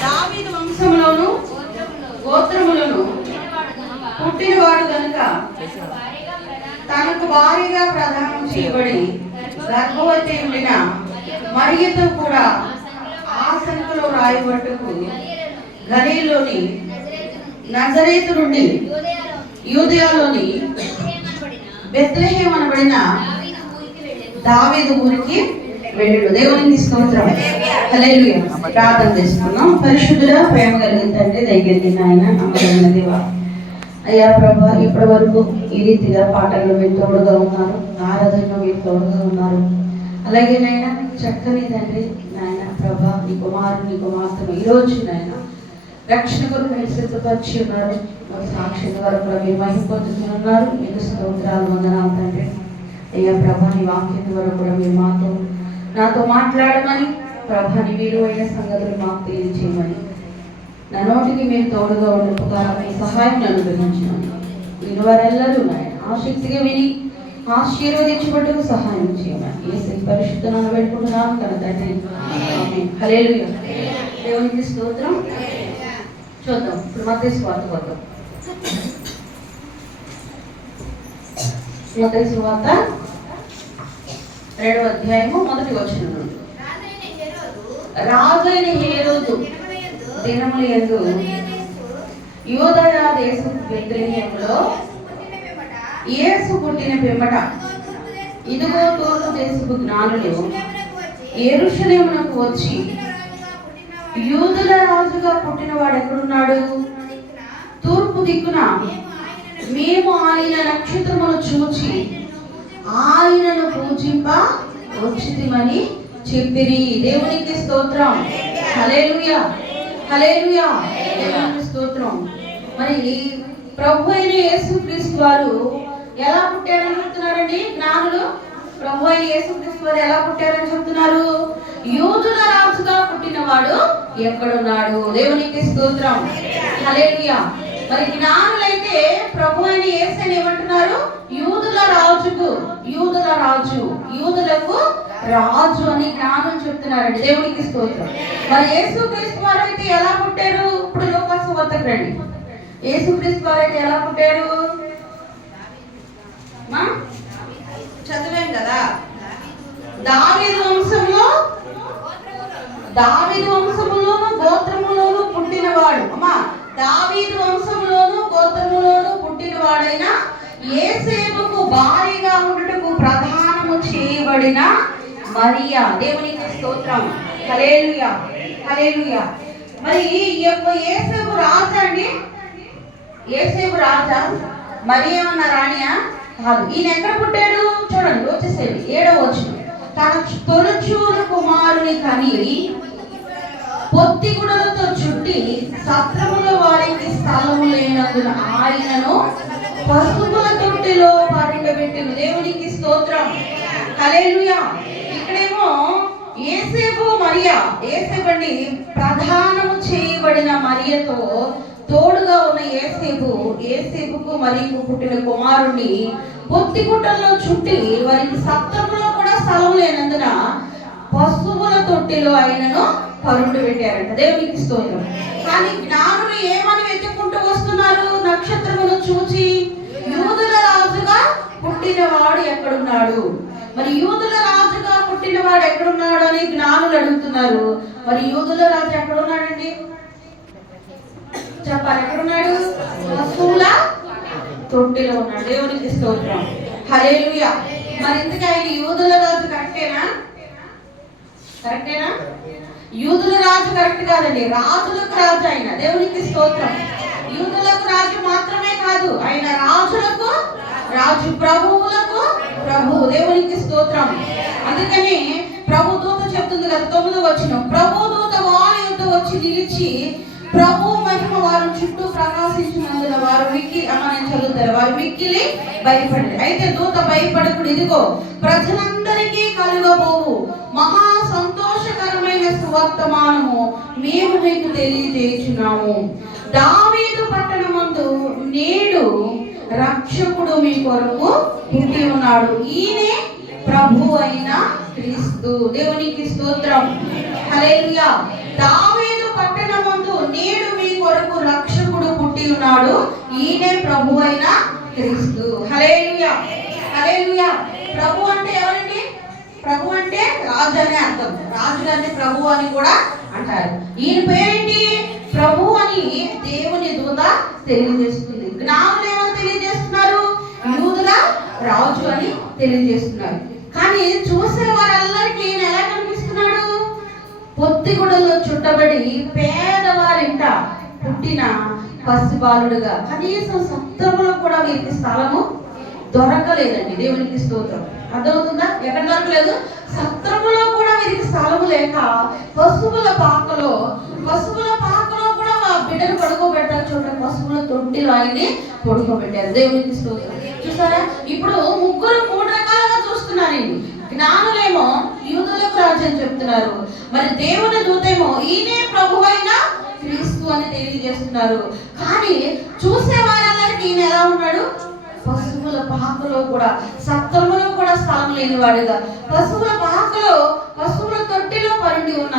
దావీదు వంశంలోను గోత్రములను పుట్టినవాడు గనుక తనకు భారీగా ప్రదానం చేయబడి గర్భవతి ఉండిన మరియతో కూడా ఆ సంఖ్యలో రాయబట్టుకు గలీలోని నజరేతు నుండి యూదయలోని బెత్లెహేము అనబడిన దావీదు ఊరికి వెళ్ళుడు. దేవునికి స్తోత్రం. హల్లెలూయా. ప్రార్థన చేసుకున్నాం. పరిశుద్ధుడా, ప్రేమ కలిగిన తండ్రి, దయగలిగిన ఆయన, నమ్మకమైన దేవా, అయ్యా ప్రభా, ఇప్పటి వరకు ఈ రీతిగా పాటలు మీరు తోడుగా ఉన్నారు, ఆరాధనలో మీరు తోడుగా ఉన్నారు. అలాగే నాయన చక్కని తండ్రి, నాయన ప్రభా, నీ కుమారుడు నీ కుమార్తెను ఈరోజు నాయన రక్షణ కొరకు మీరు సిద్ధపరిచి ఉన్నారు. సాక్షి వరకు కూడా మీరు మహిమ పొందుతూ ఉన్నారు. మీకు స్తోత్రాలు, వందనాలు తండ్రి. అయ్యా ప్రభా, నీ వాక్యం ద్వారా కూడా మీరు నాతో మాట్లాడమని, ప్రభాని మీరు అయిన సంగతులు మాకు తెలియజేయమని, నా నోటికి మీరు తోడుగా ఉండుగా మీ సహాయం అనుగ్రహించమని, విని వారెల్లరూ నాయన ఆసక్తిగా విని ఆశీర్వదించబట్టుకు సహాయం చేయమని యేసు పరిశుద్ధ నామమున వేడుకుంటున్నాను కన్న తండ్రి. ఆమేన్. హల్లెలూయా. దేవునికి స్తోత్రం. చూద్దాం ఇప్పుడు మత్తయి సువార్త వద్దాం. మత్తయి సువార్త 2వ అధ్యాయము 1వ వచనం నుండి. రాజైన హేరోదు దినముల యందు యూదయ దేశపు బెత్లెహేములో యేసు పుట్టిన పిమ్మట ఇదిగో తూర్పు దేశపు జ్ఞానులు యెరూషలేమునకు వచ్చి, యూదుల రాజుగా పుట్టినవాడు ఎక్కడున్నాడు? తూర్పు దిక్కున మేము ఆయన నక్షత్రమును చూచి ఆయనను పూజింప వచ్చితిమని చెప్పిరి. దేవునికి స్తోత్రం. హల్లెలూయా. హల్లెలూయా. దేవునికి స్తోత్రం. మరి ప్రభు అయిన యేసుక్రీస్తు వారు ఎలా పుట్టారని చెప్తున్నారండి జ్ఞానులు? ప్రభు అయిన యేసుక్రీస్తు వారు ఎలా పుట్టారని చెప్తున్నారు? యూదుల రాజుగా పుట్టినవాడు ఎక్కడున్నాడు? దేవునికి స్తోత్రం. హల్లెలూయా. మరి జ్ఞానులైతే ప్రభు అయిన యేసుని ఏమంటున్నారు? యూదుల రాజు, యూదులకు రాజు అని జ్ఞానులు చెప్తున్నారండి. దేవునికి స్తోత్రం. మరి యేసుక్రీస్తు వారు అయితే ఎలా పుట్టారు? ఇప్పుడు లోకాసు సువార్తకు రండి. యేసుక్రీస్తు వారు అయితే ఎలా పుట్టారు? చదివాం కదా, దావీదు వంశములోను గోత్రములోను పుట్టినవాడు. అమ్మా, దావీదు వంశములోను గోత్రములోను పుట్టినవాడైన యేసేపుకు భారీగా ఉండుటకు ప్రధానము చేయబడిన మరియా. దేవునికి స్తోత్రం. హల్లెలూయా. హల్లెలూయా. మరి యేసేపు రాజా అండి? యేసేపు రాజా? మరి ఏమన్నా రాణియా? కాదు. ఈయన ఎక్కడ పుట్టాడు? చూడండి, వచ్చేసేది 7వ వచనం. తన తొలిచూలు కుమారుని కని పొత్తిగుడలతో చుట్టి సత్రముల వారికి స్థలము లేనందున ఆయనను పశువుల తొట్టిలో పరుండబెట్టిన. దేవునికి స్తోత్రం. హల్లెలూయా. ఇక్కడేమో యేసేపు మరియా, యేసేపండి ప్రధానము చేయబడిన మరియతో తోడుగా ఉన్న యేసేపుకు మరియు పుట్టిన కుమారుణ్ణి పొత్తిగుట్టల్లో చుట్టి వారికి సత్రములో కూడా స్థలం లేనందున పశువుల తొట్టిలో ఆయనను పరుండు పెట్టారంట. దేవునికి స్తోత్రం. కానీ జ్ఞానులు ఏమని వెతుక్కుంటూ వస్తున్నారు? నక్షత్రమును చూచి యూదుల రాజుగా పుట్టినవాడు ఎక్కడున్నాడు? మరి యూదుల రాజుగా పుట్టినవాడు ఎక్కడున్నాడు అని జ్ఞానులు అడుగుతున్నారు. మరి యూదుల రాజు ఎక్కడున్నాడండి? చెప్పాలి, ఎక్కడున్నాడు? పశువుల తొట్టిలో ఉన్నాడు. దేవునికి స్తోత్రం. హల్లెలూయా. మరి ఇంతకీ ఆయన యూదుల రాజు కరెక్టేనా? యూదుల రాజు కరెక్ట్ కాదండి, రాజులకు రాజు ఆయన. దేవునికి స్తోత్రం. యూదులకు రాజు మాత్రమే కాదు, ఆయన రాజులకు రాజు, ప్రభువులకు ప్రభు. దేవునికి స్తోత్రం. అందుకని ప్రభు దూత చెప్తుంది కదా 9వ వచనం, ప్రభు దూత వారి యొద్ద వచ్చి నిలిచి ప్రభు మహిమ వారు చుట్టూ ప్రకాశించినందున వారు మిక్కిలి భయపడి. అయితే దూత భయపడకుడు, ఇదిగో ప్రజలందరికీ కలుగబోవు మహా సంతోషకరమైన సువర్తమానము మేము మీకు తెలియజేయుచున్నాము. దావీదు పట్టణమందు నేడు రక్షకుడు మీ కొరకు పుట్టి ఉన్నాడు, ఈయనే ప్రభు అయిన క్రీస్తు. దేవునికి స్తోత్రం. హల్లెలూయా. దావీదు నేడు మీ కొరకు రక్షకుడు పుట్టి ఉన్నాడు, ఈయనే ప్రభు అయిన క్రీస్తు. హల్లెలూయా, హల్లెలూయా. ప్రభు అంటే ఎవరండి? ప్రభు అంటే రాజు అనే అర్థం. రాజు గారిని ప్రభు అని కూడా అంటారు. ఈయన పేరేంటి? ప్రభు అని దేవుని దూత తెలియజేస్తుంది. జ్ఞానులు ఏమని తెలియజేస్తున్నారు? యూదుల రాజు అని తెలియజేస్తున్నారు. కానీ చూసే వారందరికీ ఈయన ఎలా కనిపిస్తున్నాడు? పొత్తిగుడలో చుట్టబడి పేదవారింట పుట్టిన పసిబాలుడుగా. కనీసం సత్రములో కూడా వీరికి స్థలము దొరకలేదండి. దేవునికి స్తోత్రం. అర్థమవుతుందా? ఎక్కడ దొరకలేదు? సత్రములో కూడా వీరికి స్థలము లేక పశువుల పాకలో కూడా బిడ్డను పడుకోబెట్టారు. చూడండి, పశువుల తొట్టిలో ఆయన్ని పడుకోబెట్టారు. దేవునికి స్తోత్రం. చూసారా? ఇప్పుడు ముగ్గురు మూడు రకాలుగా చూస్తున్నారండి. జ్ఞానులేమో యూదులకు రాజు అని చెప్తున్నారు, మరి దేవుని దూతేమో ఈయనే ప్రభు అయిన క్రీస్తు అని తెలియజేస్తున్నారు. కానీ చూసే వారందరికీ ఈయన ఎలా ఉన్నాడు? పశువుల పాకలో కూడా, సత్రములో కూడా స్థలం లేనివాడుగా, పశువుల పాకలో పశువుల తొట్టిలో పరుండి ఉన్న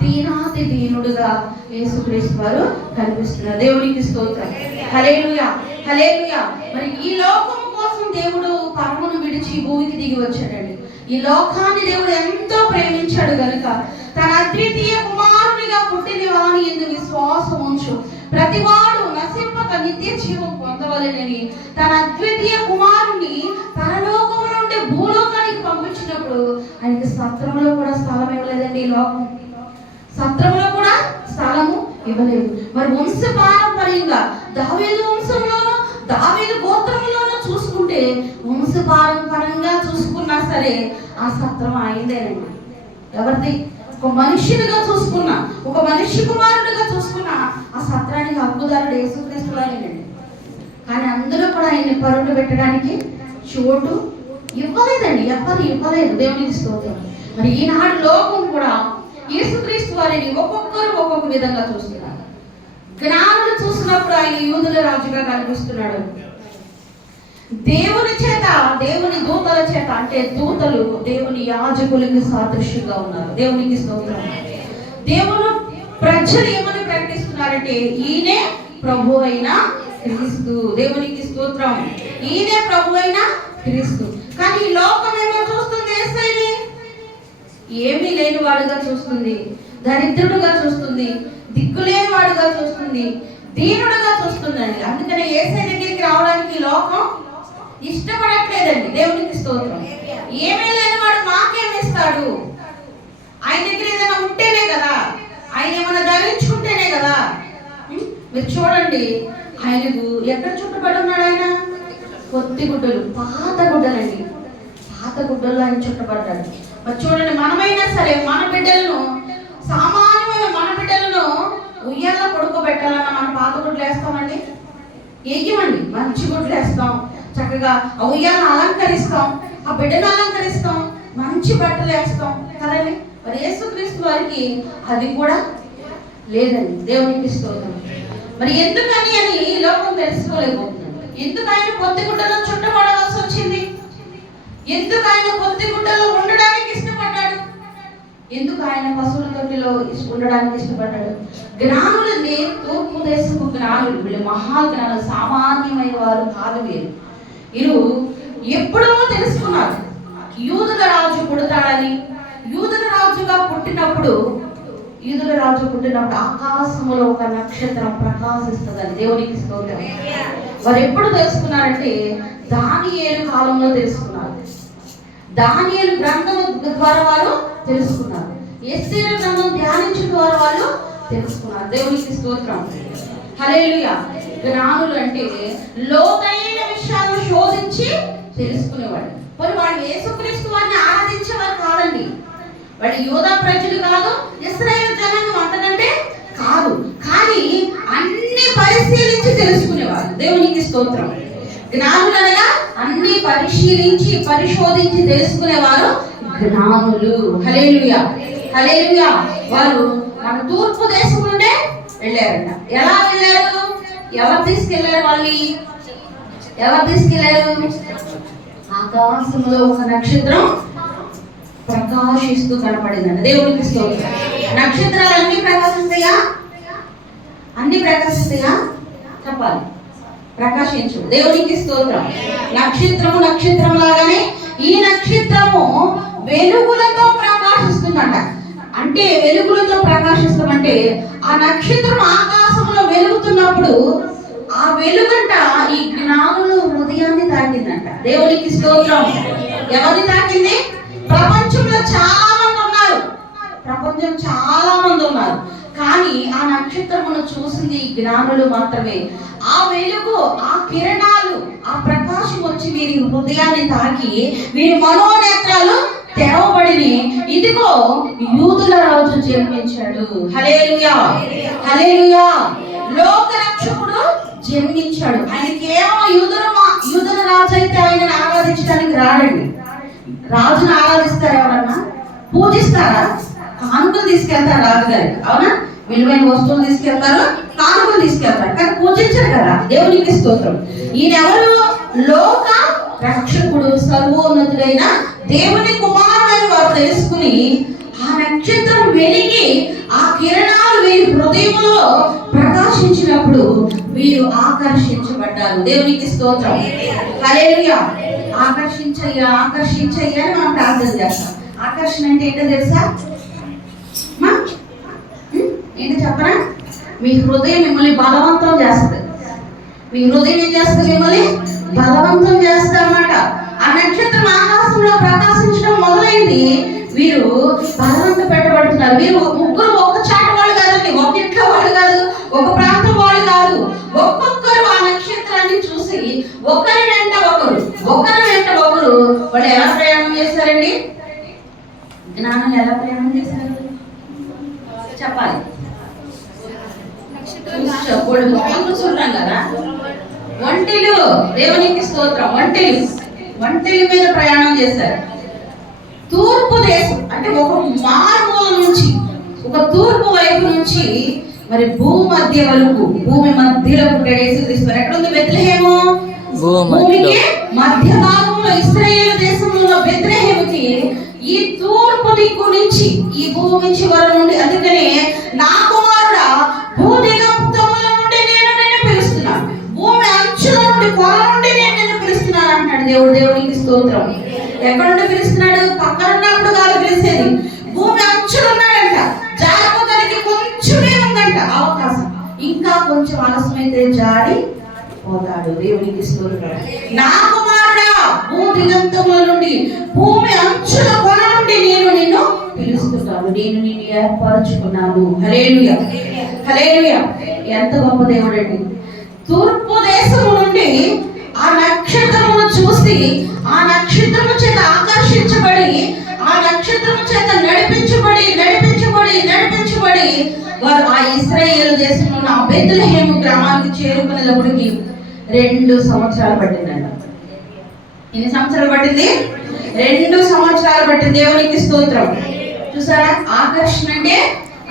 దీనాతి దీనుడుగా యేసుక్రీస్తు వారు కనిపిస్తున్నారు. దేవునికి స్తోత్రం. హల్లెలూయా, హల్లెలూయా. మరి ఈ లోకం కోసం దేవుడు పరమును విడిచి భూమికి దిగి వచ్చాడండి. ఈ లోకాన్ని దేవుడు ఎంతో ప్రేమించాడు గనుక తన అద్వితీయ కుమారునిగా పుట్టిన వాని యందు విశ్వాసం ఉంచు ప్రతివాడు నశింపక నిత్య జీవం పొందవలెనని తన అద్వితీయ కుమారుని పరలోకం నుండి భూలోకానికి పంపించినప్పుడు ఆయనకి సత్రంలో కూడా స్థలం ఇవ్వలేదండి. ఈ లోకం సత్రంలో కూడా స్థలము ఇవ్వలేదు. మరి వంశ పారంపర్యంగా దావీదు వంశంలోనూ దావీదు గోత్రంలోనూ చూసుకుంటే వంశ పారంపర్యంగా చూసుకున్నా సరే ఆ సత్రం అయిందేనండి. ఎవరిది? ఒక మనుష్యునిగా చూసుకున్నా, ఒక మనిషి కుమారుడిగా చూసుకున్నా ఆ సత్రానికి హక్కుదారుడు యేసుక్రీస్తు వారేనండి. కానీ అందరూ కూడా ఆయన్ని పరుండు పెట్టడానికి చోటు ఇవ్వలేదండి. ఎవరు ఇవ్వలేదు. దేవునికి స్తోత్రం. మరి ఈనాడు లోకం కూడా యేసుక్రీస్తు వారిని ఒక్కొక్కరు ఒక్కొక్క విధంగా చూస్తున్నారు. జ్ఞానులు చూసినప్పుడు ఆయన యూదుల రాజుగా కనిపిస్తున్నాడు. దేవుని చేత, దేవుని దూతల చేత, అంటే దూతలు దేవుని యాజకులకి సాదృశ్యంగా ఉన్నారు. దేవునికి స్తోత్రం. దేవుడు ప్రజలు ఏమని ప్రకటిస్తున్నారంటే ఈయనే ప్రభు అయిన క్రీస్తు. దేవునికి స్తోత్రం. ఈయనే ప్రభు అయిన క్రీస్తు. కానీ ఈ లోకం ఏమో చూస్తుంది, యేసయ్యని ఏమీ లేని వాడుగా చూస్తుంది, దరిద్రుడుగా చూస్తుంది, దిక్కులేని వాడుగా చూస్తుంది, దీనుడుగా చూస్తుందండి. అందుకనే యేసయ్య దగ్గరికి రావడానికి లోకం ఇష్టపడట్లేదండి. దేవునికి స్తోత్రం. ఏమీ లేని వాడు మాకేమిస్తాడు? ఆయన దగ్గర ఏదైనా ఉంటేనే కదా, ఆయన ఏమైనా ధరించుకుంటేనే కదా. మీరు చూడండి, ఆయనకు ఎక్కడ చుట్టబడి ఉన్నాడు? ఆయన కొద్ది గుడ్డలు, పాత గుడ్డలండి, పాత గుడ్డలు ఆయన చుట్టబడ్డాడు. మరి చూడండి, మనమైనా సరే మన బిడ్డలను, సామాన్యమైన మన బిడ్డలను ఉయ్యాల్లో పడుకోబెట్టాలన్న మన పాత గుడ్లు వేస్తామండి? వేయమండి. మంచి గుడ్లు వేస్తాం, చక్కగా ఆ ఉయ్యాలను అలంకరిస్తాం, ఆ బిడ్డను అలంకరిస్తాం, మంచి బట్టలు వేస్తాం కదండి. మరి యేసుక్రీస్తు వారికి అది కూడా లేదండి. దేవునికి స్తోత్రం. మరి ఎందుకని అని ఈ లోకం తెలుసుకోలేకపోతుంది. ఎందుకు ఆయన పొత్తిగుడ్డలో చుట్టబడవలసి వచ్చింది? ఎందుకు ఆయన పొత్తిగుడ్డలో ఉండడానికి ఇష్టపడ్డాడు? ఎందుకు ఆయన పశువుల తొట్టిలో ఉండడానికి ఇష్టపడ్డాడు? జ్ఞానులని, తూర్పు దేశపు జ్ఞానులు, వీళ్ళు మహాజ్ఞానులు, సామాన్యమైన వారు కాదు. వీరు ఎప్పుడో తెలుసుకున్నారు యూదుల రాజు పుడతాడని. యూదుల రాజుగా పుట్టినప్పుడు ఆకాశంలో ఒక నక్షత్రం ప్రకాశిస్తుందని. దేవునికి స్తోత్రం. వారు ఎప్పుడు తెలుసుకున్నారంటే దానియేలు కాలంలో తెలుసుకున్నారు. దానియేలు గ్రంథం ద్వారా వారు తెలుసుకున్నారు. యెషయా గ్రంథం ధ్యానించడం ద్వారా వాళ్ళు తెలుసుకున్నారు. దేవునికి స్తోత్రం. హల్లెలూయా. జ్ఞానులు అంటే లోతైన విషయాలను శోధించి తెలుసుకునేవాడు. మరి వాడు యేసుక్రీస్తు వారిని ఆరాధించేవారు కాదండి. వాడు యూదా ప్రజలు కాదు, ఇశ్రాయేలు జనాంగం అంతకంటే కాదు. కానీ అన్ని పరిశీలించి తెలుసుకునేవారు. దేవునికి స్తోత్రం. జ్ఞానులు అనగా అన్ని పరిశీలించి పరిశోధించి తెలుసుకునేవారు జ్ఞానులు. హల్లెలూయా, హల్లెలూయా. వారు మన తూర్పు దేశం నుండే వెళ్ళారంట. ఎలా వెళ్ళారు? ఎవరు తీసుకెళ్లారు? వాళ్ళని ఎవరు తీసుకెళ్లారు? ఆకాశంలో ఒక నక్షత్రం ప్రకాశిస్తూ కనపడిందంట. దేవునికి స్తోత్రం. నక్షత్రాలు అన్ని ప్రకాశిస్తాయా? అన్ని ప్రకాశిస్తాయా? చెప్పాలి. ప్రకాశించు. దేవునికి స్తోత్రం. నక్షత్రము నక్షత్రం లాగానే ఈ నక్షత్రము వెలుగులతో ప్రకాశిస్తుందంట. అంటే వెలుగులతో ప్రకాశిస్తామంటే ఆ నక్షత్రం ఆకాశంలో వెలుగుతున్నప్పుడు ఆ వెలుగంట ఈ జ్ఞానులు హృదయాన్ని తాకిందంట. దేవునికి స్తోత్రం. ఎవరిని తాకింది? ప్రపంచంలో చాలా మంది ఉన్నారు, ప్రపంచం చాలా మంది ఉన్నారు, కానీ ఆ నక్షత్రమును చూసింది ఈ జ్ఞానులు మాత్రమే. ఆ వెలుగు, ఆ కిరణాలు, ఆ ప్రకాశం వచ్చి వీరి హృదయాన్ని తాకి వీరి మనోనేత్రాలు తెరవబడిని. ఇదిగో యూదుల రాజు జన్మించాడు. హల్లెలూయా, హల్లెలూయా. లోక రక్షకుడు జన్మించాడు. ఆయన కేవలం యూదుల రాజు అయితే ఆయనను ఆరాధించడానికి రాడండి. రాజును ఆరాధిస్తారు, ఎవరన్నా పూజిస్తారా? కానుకలు తీసుకెళ్తారు రాజుగారికి, అవునా? విలువైన వస్తువులు తీసుకెళ్తారు, కానుకలు తీసుకెళ్తారు, కానీ పూజించరు కదా. దేవునికి స్తోత్రం. ఈయనెవరు? లోక రక్షకుడు, సర్వోన్నతుడైన దేవుని కుమారుడని వారు తెలుసుకుని ఆ నక్షత్రం వెలిగి ఆ కిరణాలు వీరి హృదయంలో ప్రకాశించినప్పుడు వీరు ఆకర్షించబడ్డారు. దేవునికి స్తోత్రం. హల్లెలూయా. ఆకర్షించయ్యా, ఆకర్షించయ్యా అని మనం ప్రార్థన చేస్తాం. ఆకర్షణ అంటే ఏంటో తెలుసా? ఏంటో చెప్పరా? మీ హృదయం మిమ్మల్ని బలవంతం చేస్తుంది. మీ హృదయం ఏం చేస్తుంది? మిమ్మల్ని బలవంతం చేస్తుంది అన్నమాట. ఆ నక్షత్రం ఆకాశంలో ప్రకాశించడం మొదలైంది. వీరు బలవంత పెట్టబడుతున్నారు. వీరు ముగ్గురు ఒక్క చాట వాళ్ళు కాదండి, ఒక ఇంట్లో వాళ్ళు కాదు, ఒక ప్రాంతం వాళ్ళు కాదు. ఒక్కొక్కరు ఆ నక్షత్రాన్ని చూసి ఒకరి వెంట ఒకరు వాళ్ళు ఎలా ప్రయాణం చేశారండి? జ్ఞానం ఎలా ప్రయాణం చేశారు? చెప్పాలి. చూస్తున్నాం కదా, ఒంటెలు. దేవునికి స్తోత్రం. ఒంటెల మీద ప్రయాణం చేశారు. తూర్పు దేశం అంటే ఒక మారుమూల నుంచి, ఒక తూర్పు వైపు నుంచి మరి భూమధ్య వరకు, భూమి మధ్యలో పుట్టాడు యేసుక్రీస్తు. ఎక్కడ ఉంది బెత్లెహేము? భూమికి మధ్య భాగంలో ఇశ్రాయేలు దేశంలో బెత్లెహేముకి ఈ తూర్పు దిక్కు నుంచి, ఈ భూమి చివరి నుండి, అందుకనే నా కుమారుడా భూదిగంతముల నుండి నేను నిన్ను పిలుస్తున్నాను, భూమి అంచుల నుండి, కొల నుండి నేను నిన్ను పిలుస్తున్నాను అంటాడు దేవుడు. దేవునికి స్తోత్రం. ఎక్కడ నుండి పిలుస్తున్నాడు? పక్కన ఉన్నప్పుడు కాదు పిలిచేది, భూమి అంచులు ఉన్నాడంట. జారిపోతానికి కొంచెమే ఉందంట అవకాశం, ఇంకా కొంచెం ఆలస్యమైతే జారి పోతాడు. దేవునికి స్తోత్రం. నా కుమారుడా భూదిగంతముల నుండి, భూమి అంచుల కొన నుండి నేను నిన్ను పిలుస్తున్నాను, నేను నిన్ను ఏర్పరచుకున్నాను. హల్లెలూయా, హల్లెలూయా. ఎంత గొప్ప దేవుడు అండి. తూర్పు దేశము నుండి ఆ నక్షత్రమును చూసి, ఆ నక్షత్రము చేత ఆకర్షించబడి, ఆ నక్షత్రము చేత నడిపించబడి వారు ఆ ఇశ్రాయేలు దేశంలో ఉన్న బెత్లెహేము గ్రామానికి చేరుకునేటప్పటికి 2 సంవత్సరాలు పట్టిందండి. ఎన్ని సంవత్సరాలు పట్టింది? 2 సంవత్సరాలు పట్టింది. దేవునికి స్తోత్రం. చూసారా? ఆకర్షణ అంటే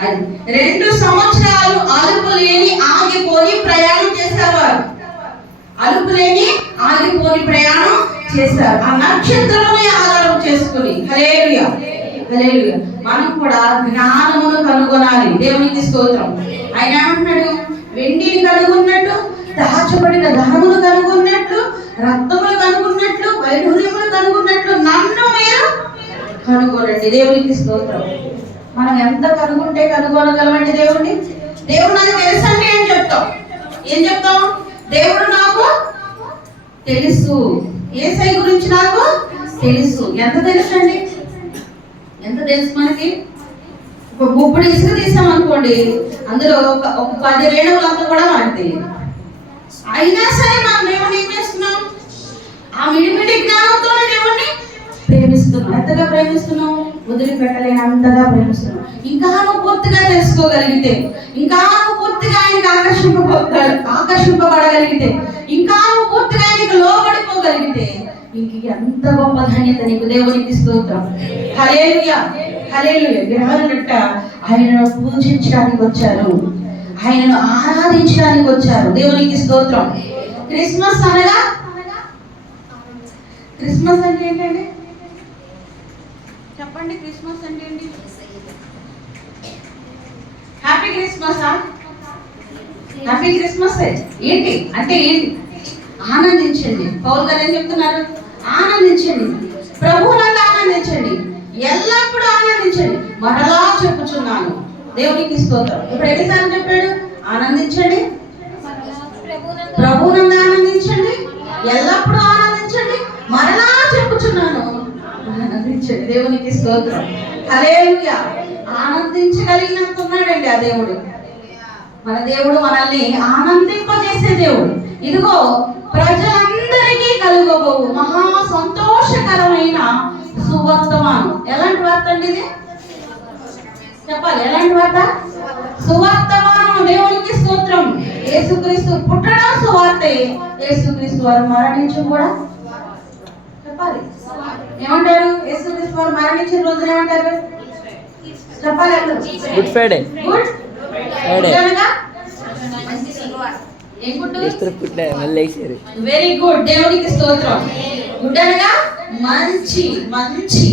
అది. 2 సంవత్సరాలు అలుపులేని ఆగిపోని ప్రయాణం చేశారు వారు. అలుపులేని ఆగిపోని ప్రయాణం చేశారు ఆ నక్షత్రముని ఆధారం చేసుకుని. హల్లెలూయా, హల్లెలూయా. మనం కూడా జ్ఞానమును కనుగొనాలి. దేవునికి స్తోత్రం. ఆయన ఏమంటున్నాడు? వెండిని కనుగొన్నట్టు, దాచబడిన ధనములు కనుగొన్నట్లు, రక్తములు కనుగొన్నట్లు, వైఢూర్యములు కనుగొన్నట్లు నన్ను మీరు కనుగొనండి. దేవునికి స్తోత్రం. మనం ఎంత కనుగొంటే కనుగొనగలమండి దేవుడిని? దేవుడు నాకు తెలుసండి అని చెప్తాం. ఏం చెప్తాం? దేవుడు నాకు తెలుసు, యేసయ్య గురించి నాకు తెలుసు. ఎంత తెలుసు అండి? ఎంత తెలుసు మనకి? ఒక గుప్పుడు ఇసుక తీసామనుకోండి, అందులో ఒక 10 రేణువులంతా కూడా మనకు తెలియదు. అయినా సరే మనం దేవుడిని ఏం చేస్తున్నాం? ఆ మిడిమిడి జ్ఞానంతోనే దేవుడిని ప్రేమిస్తున్నాం. ఎంతగా ప్రేమిస్తున్నాం? వదిలిపెట్టలేని అంతగా ప్రేమిస్తున్నాం. ఇంకా నువ్వు పూర్తిగా తెలుసుకోగలిగితే, ఇంకా నువ్వు పూర్తిగా ఆయనకి ఆకర్షింపబడగలిగితే, ఇంకా నువ్వు పూర్తిగా ఆయనకి లోబడిపోగలిగితే, ఇంక ఎంత గొప్ప ధన్యత నీకు. దేవునికి స్తోత్రం. హల్లెలూయా, హల్లెలూయా. జ్ఞానులట ఆయనను పూజించడానికి వచ్చారు, ఆయనను ఆరాధించడానికి వచ్చారు. దేవునికి స్తోత్రం. క్రిస్మస్ అనగా, క్రిస్మస్ అంటే ఏంటండి? చెప్పండి. క్రిస్మస్ అంటే ఏంటి? Happy Christmas. హ్యాపీ క్రిస్మస్ ఏంటి అంటే ఏంటి? ఆనందించండి. పౌలు గారు ఏం చెప్తున్నారు? ఆనందించండి, ప్రభువునందు ఆనందించండి, ఎల్లప్పుడూ ఆనందించండి. మరలా చెప్పుచున్నాను. దేవునికి స్తోత్రం. ఇప్పుడు ఎన్నిసార్లు చెప్పాడు? ఆనందించండి, ప్రభువునందు ఆనందించండి, ఎల్లప్పుడూ ఆనందించండి, మరలా చెప్పుచున్నాను ఆనందించండి. దేవునికి స్తోత్రం. హల్లెలూయా. ఆనందించగలిగినంత ఉన్నాడండి ఆ దేవుడు. మన దేవుడు మనల్ని ఆనందింపజేసే దేవుడు. ఇదిగో ప్రజలందరికీ కలుగబోవు మహా సంతోషకరమైన సువర్తమానం. ఎలాంటి వార్త అండి ఇది? చెప్పాలి, ఎలాంటి వార్త? సువర్తమానం. దేవునికి స్తోత్రం. యేసుక్రీస్తు పుట్టడం సువార్తే, యేసుక్రీస్తు వారు మరణించడం కూడా చెప్పాలి. ఏమంటారు? యేసుక్రీస్తు వారు మరణించిన రోజున ఏమంటారు? చెప్పాలి. Good Friday. Good very good. దేవునికి స్తోత్రం. గుడ్ అనగా మంచి మంచి.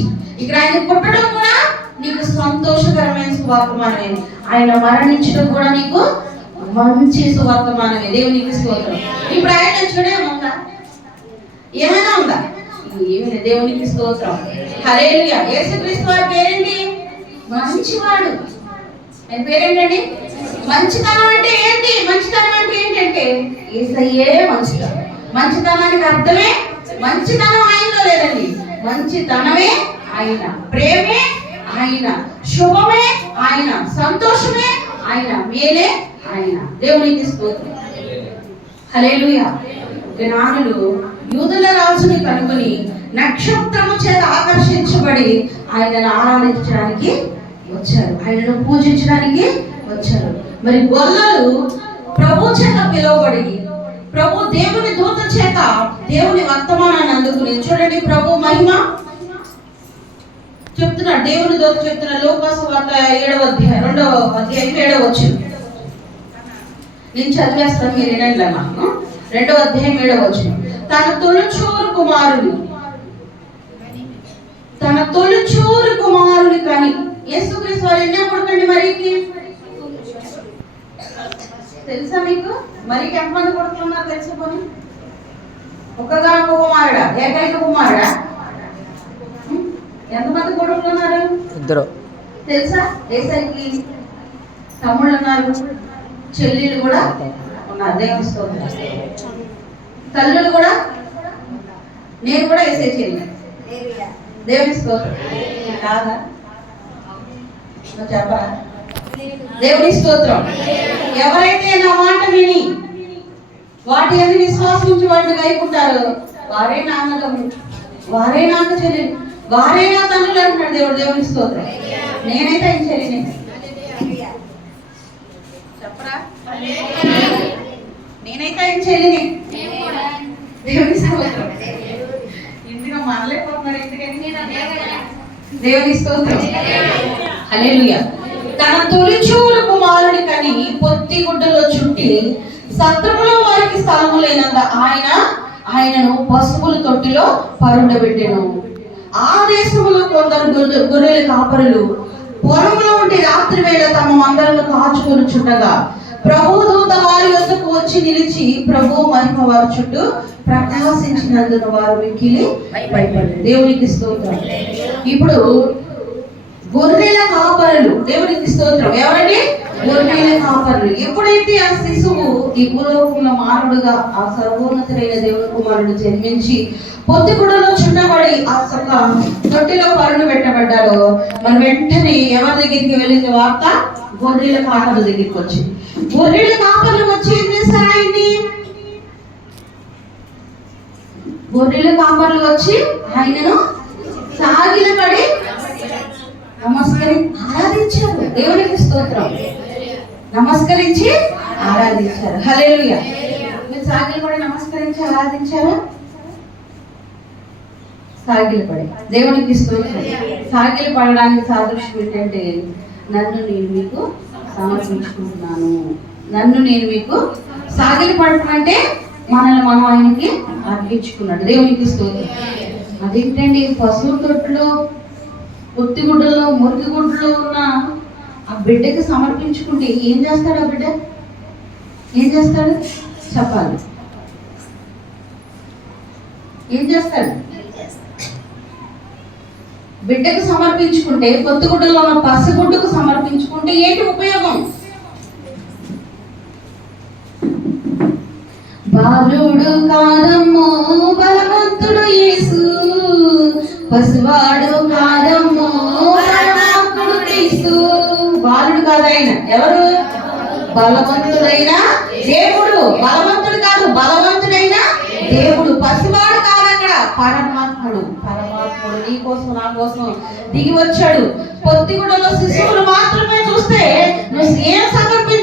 ఇక్కడ ఆయన పుట్టడం కూడా నీకు సంతోషకరమైన సువార్తమానమే, ఆయన మరణించడం కూడా నీకు మంచి సువార్తమానమే. దేవునికి స్తోత్రం. ఇప్పుడు ఆయన చూడేముందా? ఏమైనా ఉందా? ఏమైనా. దేవునికి స్తోత్రం. హల్లెలూయా. యేసుక్రీస్తు వారి పేరేంటి? మంచివాడు. ఆయన పేరేంటండి? మంచితనం అంటే ఏంటి? మంచితనం అంటే ఏంటంటే యేసయ్యే మంచితనం. మంచితనానికి అర్థమే మంచితనం ఆయనలో లేదండి. మంచితనమే ఆయన, ప్రేమే ఆయన, శుభమే ఆయన, సంతోషమే ఆయన, మేలే ఆయన. దేవునికి స్తోత్రం. హల్లెలూయా. జ్ఞానులు యూదుల రాజుని కనుగొని నక్షత్రము చేత ఆకర్షించబడి ఆయనను ఆరాధించడానికి వచ్చారు, ఆయనను పూజించడానికి వచ్చారు. మరి గొల్లలు ప్రభు చేత పిలువబడి ప్రభు దేవుని దూత చేత దేవుని వర్తమానాన్ని అందుకుని, చూడండి ప్రభు మహిమ చెప్తున్నాడు. దేవుని దూత చెప్తున్న లోకాసు వార్త 7వ అధ్యాయం 2వ అధ్యాయం 7వ వచనం. నేను చదివేస్తాను, మీరు వినండి. నాకు 2వ అధ్యాయం 7వ వచనం. తన తొలిచూరు కుమారుని కని. యేసుక్రీస్తు వారు ఎన్నో కొడుకండి మరికి? తెలుసా మీకు? మరికి ఎంతమంది కొడుకున్నారు తెలుసుకొని? ఒక్కగానొక్క కుమారుడా? ఏకైక కుమారుడా? ఎంతమంది కొడుకులు ఉన్నారు? 2. తెలుసా? యేసయ్యకి తమ్ముళ్ళు ఉన్నారు, చెల్లెళ్ళు కూడా ఉన్నారు. దేవుని స్తోత్రం. తల్లులు కూడా. నేను కూడా యేసయ్య చెల్లి. దేవుని స్తోత్రం. కాదా? చెప్పరా? దేవుని స్తోత్రం. ఎవరైతే నా మాట విని వాటి అన్ని విశ్వాసించి వాటిని గైకుంటారో వారే నా అన్నదమ్ములు, వారే నాకు చెల్లెలు, వారే నా తండ్రులు అంటున్నాడు దేవుడు. దేవుని స్తోత్రం. నేనైతే ఆయన చెల్లిని. చెప్పరా? నేనైతే ఆయన చెల్లిని. దేవుని స్తోత్రం. ఇంటిగా మనలేకపోతున్నారు. ఎందుకని? దేవుని స్తోత్రం. హల్లెలూయా. తన తొలిచూలు కుమారుని కని పొత్తి గుడ్డలో చుట్టి సత్రములో వారికి స్థలము లేనంత ఆయనను పశువుల తొట్టిలో పరుండబెట్టెను. ఆ దేశంలో కొందరు గొర్రెల కాపరులు పొలంలో ఉండి రాత్రి వేళ తమ మందలను కాచుకొని చుట్టగా ప్రభు దూత వారి వద్దకు వచ్చి నిలిచి ప్రభు మహిమ వారి చుట్టూ ప్రకాశించినందున వారు మిక్కిలి భయపడ్డారు. దేవునికి స్తోత్రం. ఇప్పుడు గొర్రెల కాపరులు. దేవునికి స్తోత్రం. ఎవరండి? గొర్రెల కాపరులు. ఎప్పుడైతే ఆ శిశువు ఈ భూలోకంలో మానవుడుగా ఆ సర్వోన్నతుడైన దేవుని కుమారుడు జన్మించి పొత్తిగుడలో చుట్టబడి ఆ సొక్క తొట్టిలో పరుడు పెట్టబడ్డాడో మన వెంటనే ఎవరి దగ్గరికి వెళ్ళింది వార్త? గొర్రెల కాపరుల దగ్గరికి వచ్చింది. గొర్రెల కాపరులు వచ్చి ఏం చేశారు? ఆయన్ని గొర్రెల కాపరులు వచ్చి ఆయనను సాగిలపడి ఆరాధించారు. దేవునికి స్తోత్రం. నమస్కరించి ఆరాధించారు. హల్లెలూయా. మీరు సాగిలపడి నమస్కరించి ఆరాధించారా? సాగిలపడి. దేవునికి స్తోత్రం. సాగిలి పడడానికి సాదృశ్యం ఏంటంటే నన్ను నేను మీకు సమర్పించుకుంటున్నాను. నన్ను నేను మీకు సాగిలి పడటం అంటే మనల్ని మనం ఆయనకి అర్పించుకున్నాడు. దేవునికి స్తోత్రం. అదేంటండి? పశువు తొట్టులో పొత్తిగుడ్డలో మురికి గుడ్డలో ఉన్న ఆ బిడ్డకి సమర్పించుకుంటే ఏం చేస్తాడు ఆ బిడ్డ? ఏం చేస్తాడు చెప్పాలి? ఏం చేస్తాడు? బిడ్డకు సమర్పించుకుంటే, పొత్తుగుడ్డలో ఉన్న పసిగుడ్డుకు సమర్పించుకుంటే ఏంటి ఉపయోగం? బాలుడు కాదమ్మో బలవంతుడు యేసు, పసివాడు కాదమ్మో పరమాత్ముడు క్రీస్తు. బాలుడు కాదు ఆయన, ఎవరు? బలవంతుడైన దేవుడు. బలవంతుడు కాదు, బలవంతుడైన దేవుడు. పసివాడు కాదు, అక్కడ పరమాత్ముడు. పరమాత్ముడు నీ కోసం నా కోసం దిగి వచ్చాడు. పొత్తిగుడలో శిశువులు మాత్రమే చూస్తే నువ్వు ఏం సమర్పించు